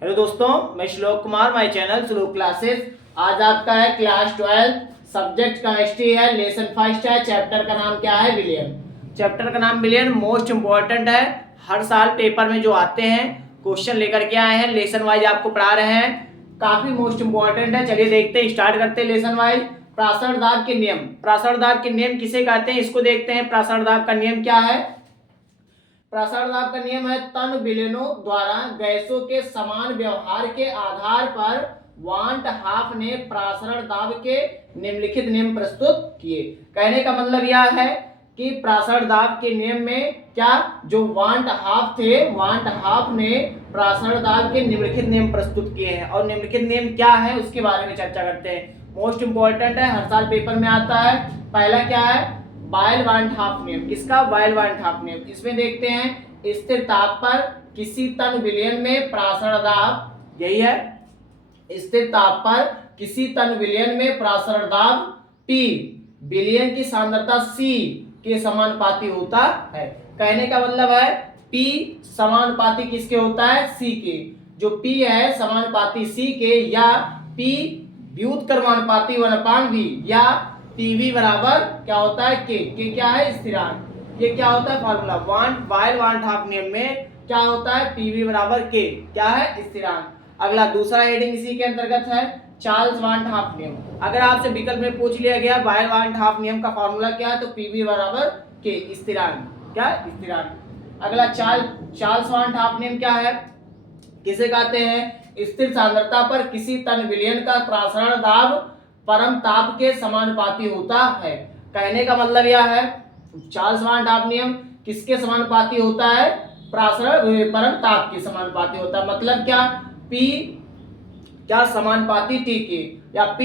Hello दोस्तों, मैं श्लोक कुमार, माय चैनल श्लोक क्लासेस। आज आपका है क्लास 12 सब्जेक्ट केमिस्ट्री है, लेसन फर्स्ट है। चैप्टर का नाम क्या है? विलियन। चैप्टर का नाम विलियन मोस्ट इंपॉर्टेंट है। हर साल पेपर में जो आते हैं क्वेश्चन लेकर के आए हैं, लेसन वाइज आपको पढ़ा रहे हैं, काफी मोस्ट इंपॉर्टेंट है। चलिए देखते हैं, स्टार्ट करते हैं लेसन वाइज। प्रासरण दाब के नियम। प्रासरण दाब के नियम किसे कहते हैं, इसको देखते हैं। प्रासरण दाब का नियम क्या है? प्रासरण दाब का नियम है तन विलयनों द्वारा गैसों के समान व्यवहार के आधार पर वांट हाफ ने प्रासरण दाब के निम्नलिखित नियम प्रस्तुत किए। कहने का मतलब यह है कि प्रासरण दाब के नियम में क्या जो वांट हाफ थे, वांट हाफ ने प्रासरण दाब के निम्नलिखित नियम प्रस्तुत किए हैं। और निम्नलिखित नियम क्या है उसके बारे में चर्चा करते हैं। मोस्ट इंपॉर्टेंट है, हर साल पेपर में आता है। पहला क्या है? बायल वांट हाफ नियम। किसका? बायल वांट हाफ नियम। इसमें देखते हैं स्थिर ताप पर किसी तन विलयन में प्रासरण दाब, यही है, स्थिर ताप पर किसी तन विलयन में प्रासरण दाब P विलयन की सांद्रता C के समानुपाती होता है। कहने का मतलब है P समानुपाती किसके होता है? C के। जो P है समानुपाती C के, या P व्युत्क्रमानुपाती 1/v, या पीवी बराबर क्या होता है? के क्या है? स्थिरांक। ये क्या होता है? फार्मूला बायल वांट हाफ नियम में क्या होता है? पीवी बराबर के, क्या है? स्थिरांक। अगला दूसरा हेडिंग इसी के अंतर्गत है, चार्ल्स वांट हाफ नियम। अगर आपसे विकल्प में पूछ लिया गया बायल वांट हाफ नियम का फार्मूला क्या है, तो पीवी बराबर के, स्थिरांक, क्या? स्थिरांक। अगला चार्ल्स वांट हाफ नियम क्या है, किसे कहते हैं? स्थिर सांद्रता पर किसी तन विलयन का प्रासरण दाब परम ताप के समानुपाती होता है। कहने का मतलब यह है चार्ल्स वांट हाफ नियम किसके समानुपाती होता है? प्रासरण परम ताप के समानुपाती होता है। मतलब क्या? P क्या समानुपाती T के, या P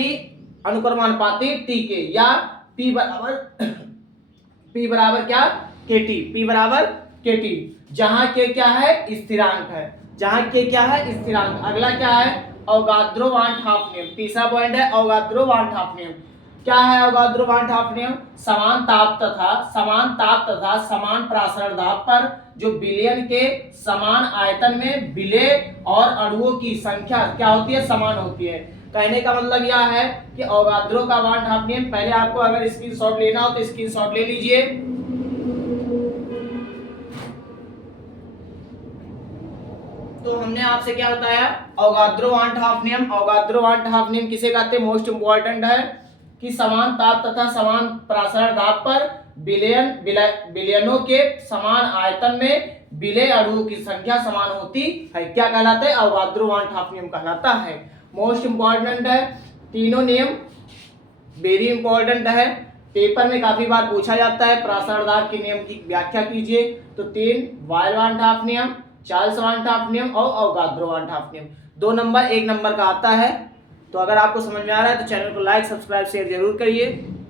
अनुक्रमानुपाती T के, या P बराबर क्या? KT। P बराबर KT, जहां के क्या है? स्थिरांक है। जहां के क्या है? स्थिरांक। अगला क्या है? अवोगाद्रो वांट हाफ नियम। तीसरा पॉइंट है अवोगाद्रो वांट हाफ नियम। क्या है अवोगाद्रो वांट हाफ नियम? समान ताप तथा समान प्रासरण दाब पर जो विलयन के समान आयतन में विलेय और अणुओं की संख्या क्या होती है? समान होती है। कहने का मतलब यह है कि अवोगाद्रो का वांट हाफ नियम, पहले आपको अगर स्क्रीनशॉट लेना हो तो स्क्रीनशॉट ले लीजिए। तो हमने आपसे क्या बताया? अवोगाद्रो वांट हाफ नियम। अवोगाद्रो वांट हाफ नियम किसे कहते हैं? मोस्ट इंपॉर्टेंट है कि समान ताप तथा समान प्रासरण दाब पर विलयनों के समान आयतन में विलेय अणुओं की संख्या समान होती है। क्या कहलाता है? अवोगाद्रो वांट हाफ नियम कहलाता है। मोस्ट इंपॉर्टेंट है, तीनों नियम वेरी इंपॉर्टेंट है, पेपर में काफी बार पूछा जाता है। प्रासरण दाब के नियम की व्याख्या कीजिए। तो 3 बायल वांट हाफ नियम, चार्ल्स वांट हाफ नियम और अवोगाद्रो वांट हाफ नियम। 2 नंबर 1 नंबर का आता है। तो अगर आपको समझ में आ रहा है तो चैनल को लाइक, सब्सक्राइब, शेयर जरूर करिए।